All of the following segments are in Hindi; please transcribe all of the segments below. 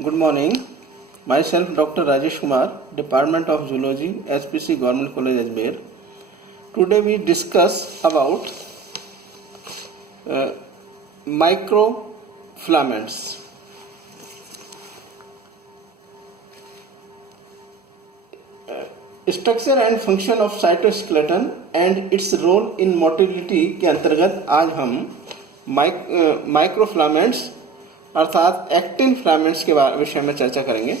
Good morning. Myself Dr. Rajesh Kumar, Department of Zoology, SPC Government College Ajmer. Today we discuss about microfilaments. Structure and function of cytoskeleton and its role in motility के अंतर्गत आज हम माइक्रोफिलामेंट्स अर्थात एक्टिन फिलामेंट्स के विषय में चर्चा करेंगे.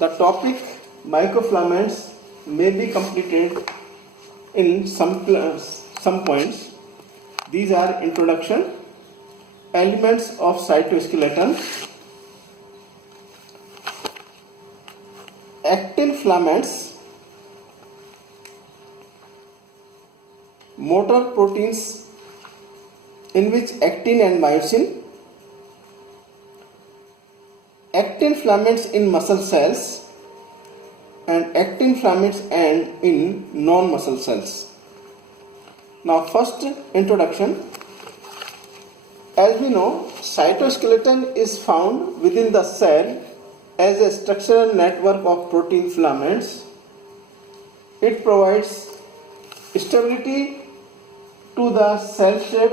The topic microfilaments may be completed in some points. These are introduction, elements of cytoskeleton, actin filaments, motor proteins in which actin and myosin, actin filaments in muscle cells, and actin filaments and in non-muscle cells. Now first introduction. As we know, cytoskeleton is found within the cell as a structural network of protein filaments. It provides stability to the cell shape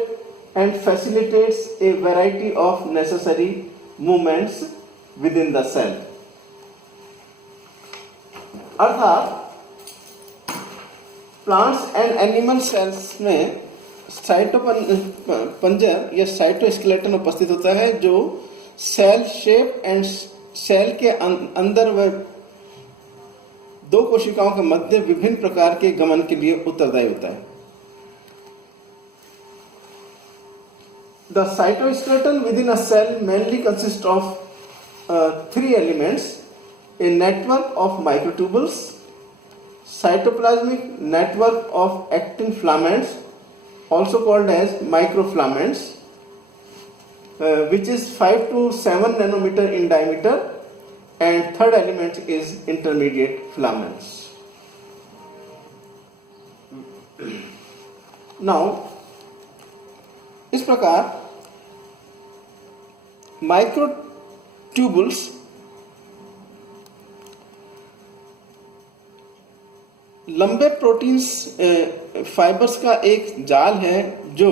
and facilitates a variety of necessary movements within the cell. अर्थात प्लांट्स एंड एनिमल सेल्स में साइटोपंजर या साइटोस्केलेटन उपस्थित होता है जो सेल शेप एंड सेल के अंदर व दो कोशिकाओं के मध्य विभिन्न प्रकार के गमन के लिए उत्तरदायी होता है. The cytoskeleton within a cell mainly consist of three elements: a network of microtubules, cytoplasmic network of actin filaments, also called as microfilaments, which is 5 to 7 nanometer in diameter, and third element is intermediate filaments. Now, इस प्रकार माइक्रोट्यूबुल्स लंबे प्रोटीन्स फाइबर्स का एक जाल है जो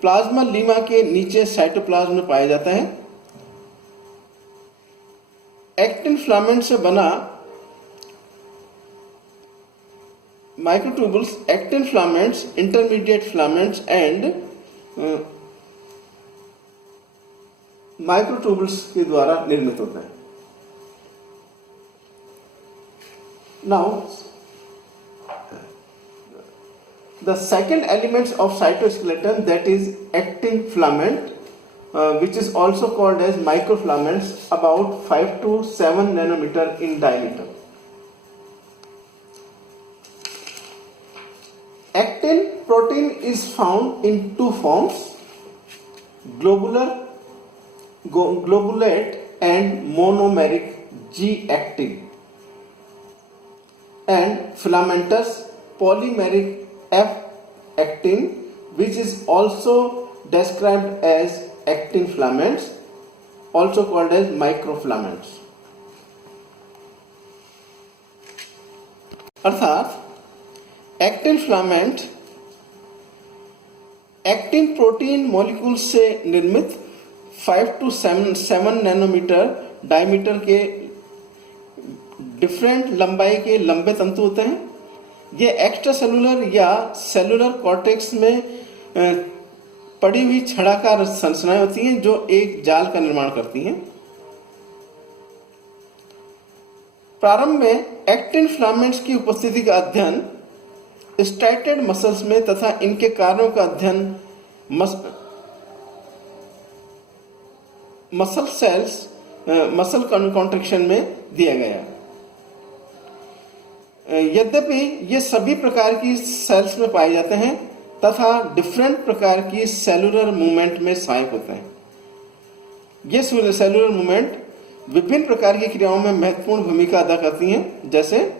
प्लाज्मा लीमा के नीचे साइटोप्लाज्म में पाया जाता है. एक्टिन फिलामेंट से बना microtubules actin filaments, intermediate filaments and microtubules के द्वारा निर्मित होता है. Now the second elements of cytoskeleton, that is actin filament, which is also called as microfilaments, about 5 to 7 nanometer in diameter. Actin protein is found in two forms: globulate and monomeric G-actin, and filamentous polymeric F-actin, which is also described as actin filaments, also called as microfilaments. अर्थात actin filament actin protein molecule से निर्मित 5 to 7 नैनोमीटर डायमीटर के डिफरेंट लंबाई के लंबे तंतु होते हैं. ये एक्स्ट्रा सेलुलर या सेलुलर कॉर्टेक्स में पड़ी हुई छड़ाकार संरचनाएं होती हैं जो एक जाल का निर्माण करती हैं. प्रारंभ में एक्टिन फिलामेंट्स की उपस्थिति का अध्ययन स्ट्राइटेड मसल्स में तथा इनके कार्यों का अध्ययन मसल सेल्स मसल कॉन्ट्रैक्शन में दिया गया. यद्यपि ये सभी प्रकार की सेल्स में पाए जाते हैं तथा डिफरेंट प्रकार की सेलुलर मूवमेंट में सहायक होते हैं. ये सेलुलर मूवमेंट विभिन्न प्रकार की क्रियाओं में महत्वपूर्ण भूमिका अदा करती हैं, जैसे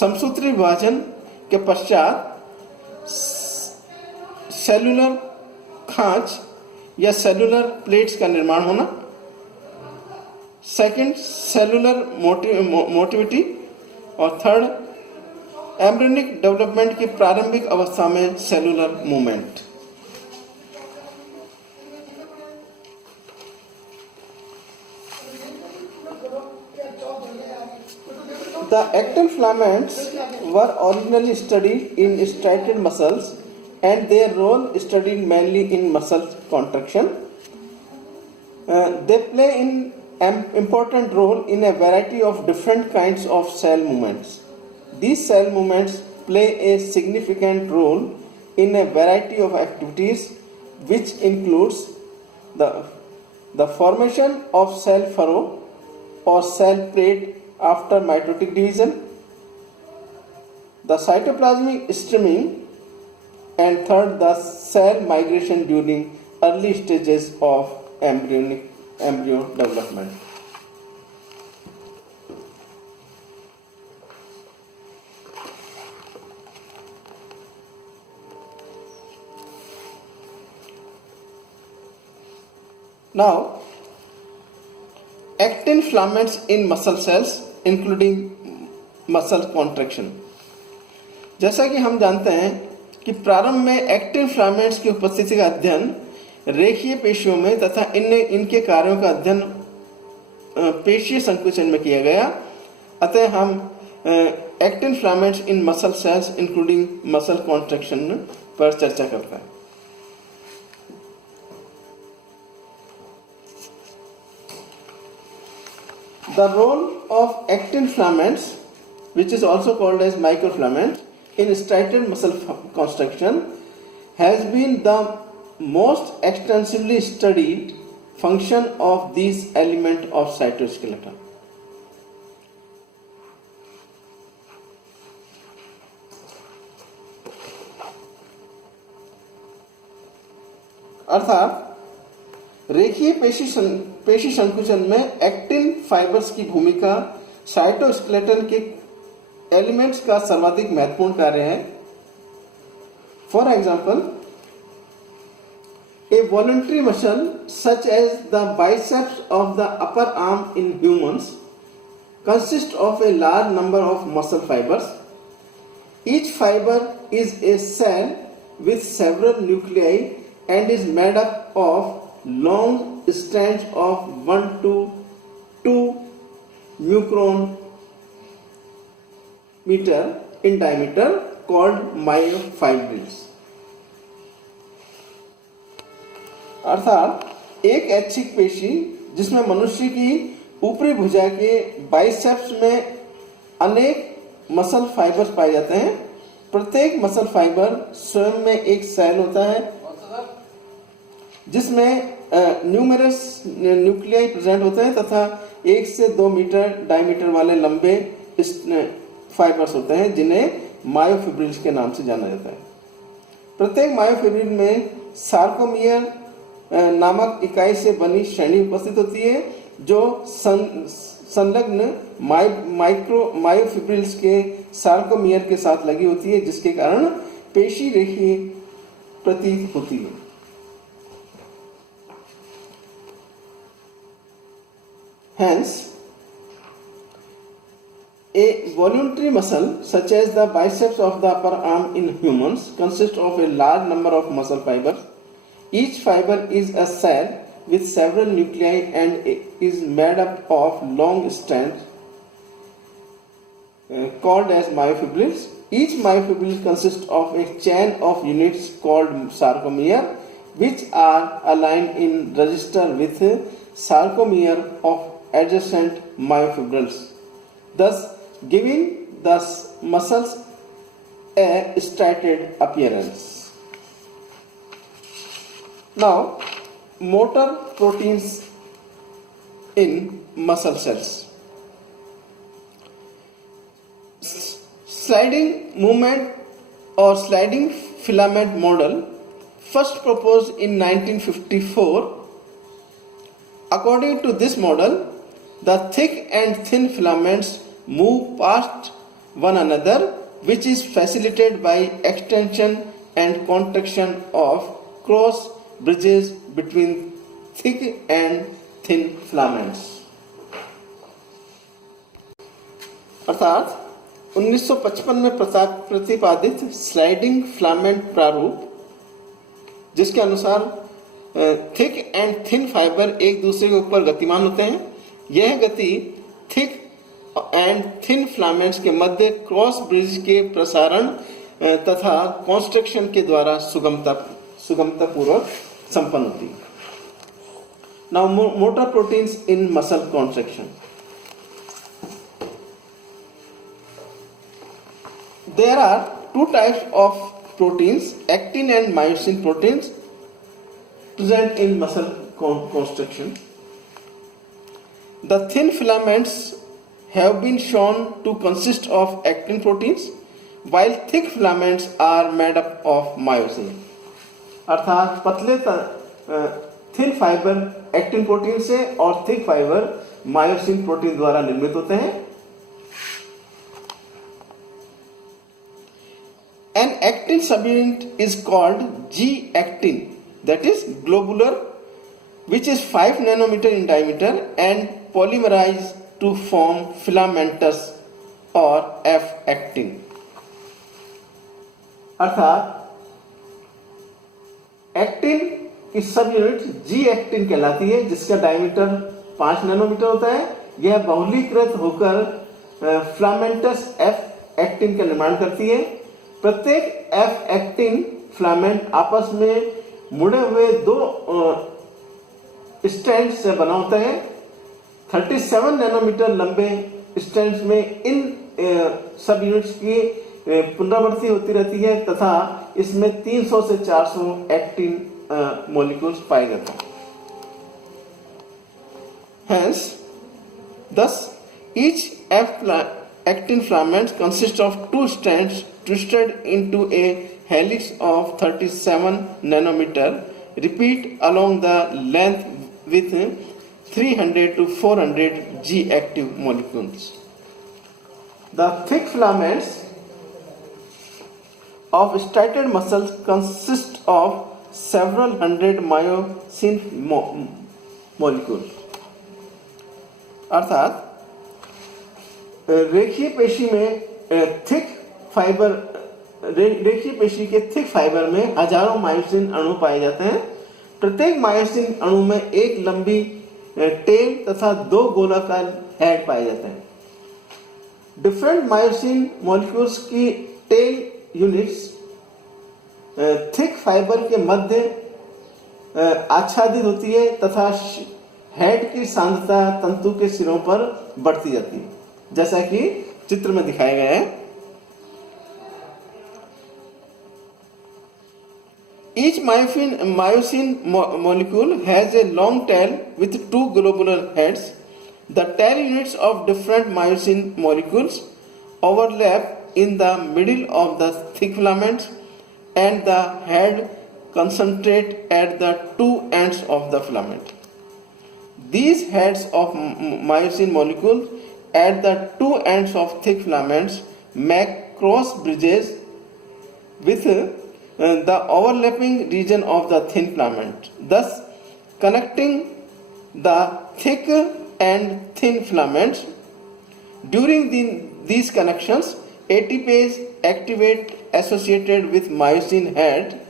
समसूत्री विभाजन के पश्चात सेलुलर खांच या सेलुलर प्लेट्स का निर्माण होना, सेकंड, सेलुलर मोटिविटी, और थर्ड एम्ब्रियोनिक डेवलपमेंट की प्रारंभिक अवस्था में cellular movement. The actin filaments were originally studied in striated muscles and their role studied mainly in muscle contraction. They play an important role in a variety of different kinds of cell movements. These cell movements play a significant role in a variety of activities, which includes the formation of cell furrow or cell plate after mitotic division, the cytoplasmic streaming, and third, the cell migration during early stages of embryo development. Now, actin filaments in muscle cells including muscle contraction. जैसा कि हम जानते हैं कि प्रारंभ में एक्टिन फिलामेंट्स की उपस्थिति का अध्ययन रेखीय पेशियों में तथा इनके कार्यों का अध्ययन पेशीय संकुचन में किया गया। अतः हम actin filaments in muscle cells including muscle contraction पर चर्चा करते हैं। The role of actin filaments, which is also called as microfilaments, in striated muscle construction has been the most extensively studied function of these elements of cytoskeleton. अर्थात रेखीय पेशी संकुचन में एक्टिन फाइबर्स की भूमिका साइटोस्केलेटन के एलिमेंट्स का सर्वाधिक महत्वपूर्ण कार्य है। For example, a voluntary muscle such as the biceps of the upper arm in humans consist of a large number of muscle fibres. Each fibre is a cell with several nuclei and is made up of long strands of 1 to 2 micrometer in diameter called myofibrils। अर्थात एक ऐच्छिक पेशी जिसमें मनुष्य की ऊपरी भुजा के बाइसेप्स में अनेक मसल फाइबर्स पाए जाते हैं। प्रत्येक मसल फाइबर स्वयं में एक सेल होता है जिसमें न्यूमेरस न्यूक्लियाई प्रेजेंट होते हैं तथा 1 से 2 मीटर डायमीटर वाले लंबे फाइबर्स होते हैं जिन्हें मायोफिब्रिल्स के नाम से जाना जाता है। प्रत्येक मायोफिब्रिल में सार्कोमियर नामक इकाई से बनी श्रेणी उपस्थित होती है जो संलग्न मायोफिब्रिल्स के सार्कोमियर के साथ लगी होती है, जिसके कारण पेशी रेखीय प्रतीत होती है। Hence, a voluntary muscle such as the biceps of the upper arm in humans consists of a large number of muscle fibers. Each fiber is a cell with several nuclei and is made up of long strands called as myofibrils. Each myofibril consists of a chain of units called sarcomere, which are aligned in register with sarcomere of adjacent myofibrils, thus giving the muscles a striated appearance. Now, motor proteins in muscle cells. Sliding movement or sliding filament model, first proposed in 1954. According to this model, the thick and thin filaments move past one another, which is facilitated by extension and contraction of cross bridges between thick and thin filaments. अर्थात 1955 में प्रतिपादित स्लाइडिंग फिलामेंट प्रारूप, जिसके अनुसार थिक एंड थिन फाइबर एक दूसरे के ऊपर गतिमान होते हैं। यह गति थिक एंड थिन फिलामेंट्स के मध्य क्रॉस ब्रिज के प्रसारण तथा कॉन्स्ट्रक्शन के द्वारा सुगमता पूर्वक संपन्न होती है। Now motor proteins in muscle contraction. There are two types of proteins, actin and myosin proteins, present in muscle constriction. The thin filaments have been shown to consist of actin proteins, while thick filaments are made up of myosin. अर्थात पतले थिन फाइबर एक्टिन प्रोटीन से और थिक फाइबर मायोसिन प्रोटीन द्वारा निर्मित होते हैं। An actin subunit is called G-actin, that is globular, which is 5 nanometer in diameter and polymerized to form filamentous or F-actin. अर्थात एक्टिन की सब यूनिट G-actin कहलाती है, जिसका डायमीटर 5 नैनोमीटर होता है। यह बहुलीकृत होकर फिलामेंटस F-actin का निर्माण करती है। प्रत्येक एफ एक्टिन फिलामेंट आपस में मुड़े हुए दो स्ट्रैंड से बना होता है। 37 नैनोमीटर लंबे स्ट्रैंड्स में इन सब यूनिट्स की पुनरावृत्ति होती रहती है तथा इसमें 300 से 400 एक्टिन मॉलिक्यूल्स पाए जाते हैं। Hence, thus each F-actin filament consists of two strands twisted into a helix of 37 nanometer, repeat along the length with 300 to 400 G-active molecules. The thick filaments of striated muscles consist of several hundred myosin molecules. अर्थात रेखीय पेशी में रेखीय पेशी के थिक फाइबर में हजारों मायोसिन अणु पाए जाते हैं। प्रत्येक मायोसिन अणु में एक लंबी टेल तथा दो गोलाकार हेड पाए जाते हैं। डिफरेंट मायोसिन मॉलिक्यूल्स की टेल यूनिट्स थिक फाइबर के मध्य आच्छादित होती है तथा हेड की सांद्रता तंतु के सिरों पर बढ़ती जाती है, जैसा कि चित्र में दिखाया गया है। Each myosin molecule has a long tail with two globular heads. The tail units of different myosin molecules overlap in the middle of the thick filaments, and the head concentrate at the two ends of the filament. These heads of myosin molecules at the two ends of thick filaments make cross bridges with the overlapping region of the thin filament, thus connecting the thick and thin filaments. During these connections, ATPase activate associated with myosin head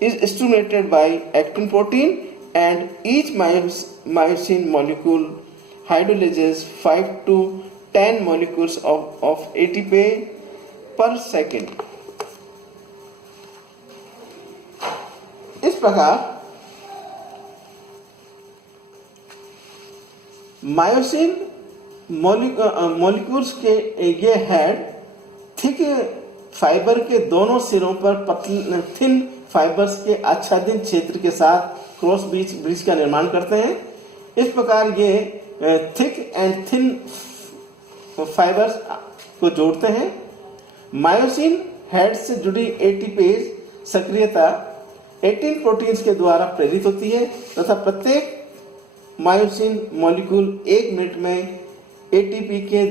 is stimulated by actin protein, and each myosin molecule hydrolyzes 5 to 10 molecules of ATPase per second. इस प्रकार मायोसिन मॉलिक्यूल्स के ये हेड थिक फाइबर के दोनों सिरों पर थिन फाइबर्स के आच्छादित क्षेत्र के साथ क्रॉस ब्रिज का निर्माण करते हैं। इस प्रकार ये थिक एंड थिन फाइबर्स को जोड़ते हैं। मायोसिन हेड से जुड़ी एटीपेज सक्रियता 18 प्रोटीन्स के द्वारा प्रेरित होती है तथा प्रत्येक मायोसिन मॉलिक्यूल 1 मिनट में एटीपी के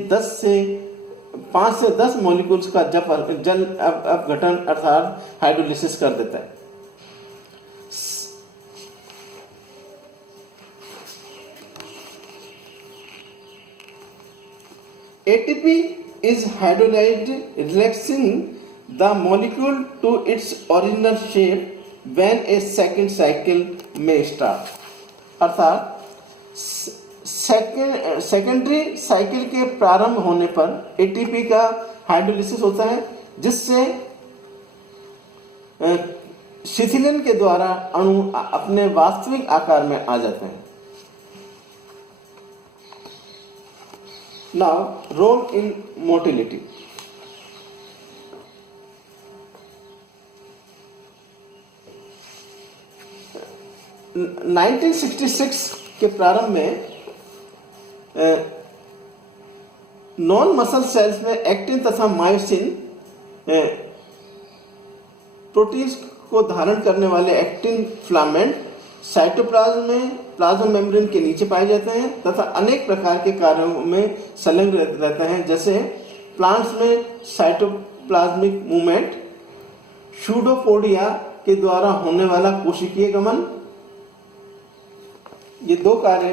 5 से 10 मॉलिक्यूल्स का जल अपघटन अर्थात हाइड्रोलिसिस कर देता है। ATP is hydrolyzed, relaxing the molecule to its original shape when a second cycle may start. अर्थात सेकेंडरी साइकिल के प्रारंभ होने पर एटीपी का हाइड्रोलिसिस होता है, जिससे शिथिलन के द्वारा अणु अपने वास्तविक आकार में आ जाते हैं. Now, role in motility. in 1966 के प्रारंभ में नॉन मसल सेल्स में एक्टिन तथा मायोसिन प्रोटीन्स को धारण करने वाले एक्टिन फिलामेंट साइटोप्लाज्म में प्लाज्मा मेम्ब्रेन के नीचे पाए जाते हैं तथा अनेक प्रकार के कार्यों में संलग्न रहते हैं, जैसे प्लांट्स में साइटोप्लाज्मिक मूवमेंट, शूडोपोडिया के द्वारा होने वाला कोशिकीय गमन. ये दो कार्य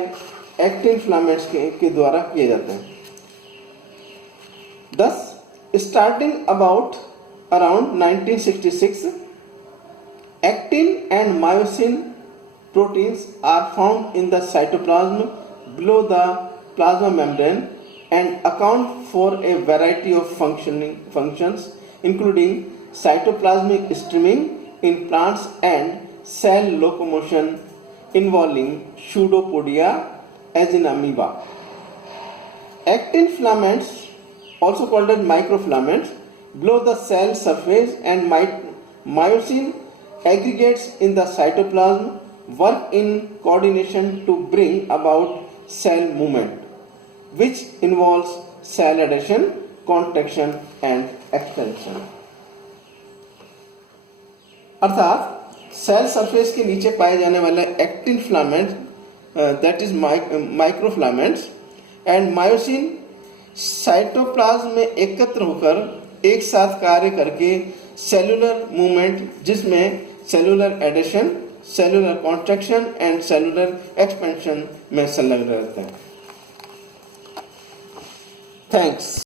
एक्टिन फिलामेंट्स के द्वारा किए जाते हैं. Thus, starting about around 1966, actin and myosin proteins are found in the cytoplasm below the plasma membrane and account for a variety of functions, including cytoplasmic streaming in plants and cell locomotion involving pseudopodia as in amoeba. Actin filaments, also called as microfilaments, below the cell surface, and myosin aggregates in the cytoplasm work in coordination to bring about cell movement, which involves cell adhesion, contraction and extension. अर्थात सेल सरफेस के नीचे पाए जाने वाले actin filament, that is microfilaments, and myosin cytoplasm में एकत्र होकर एक साथ कार्य करके सेलुलर मूवमेंट, जिसमें cellular adhesion, cellular contraction and cellular expansion में संलग्न रहते हैं. थैंक्स.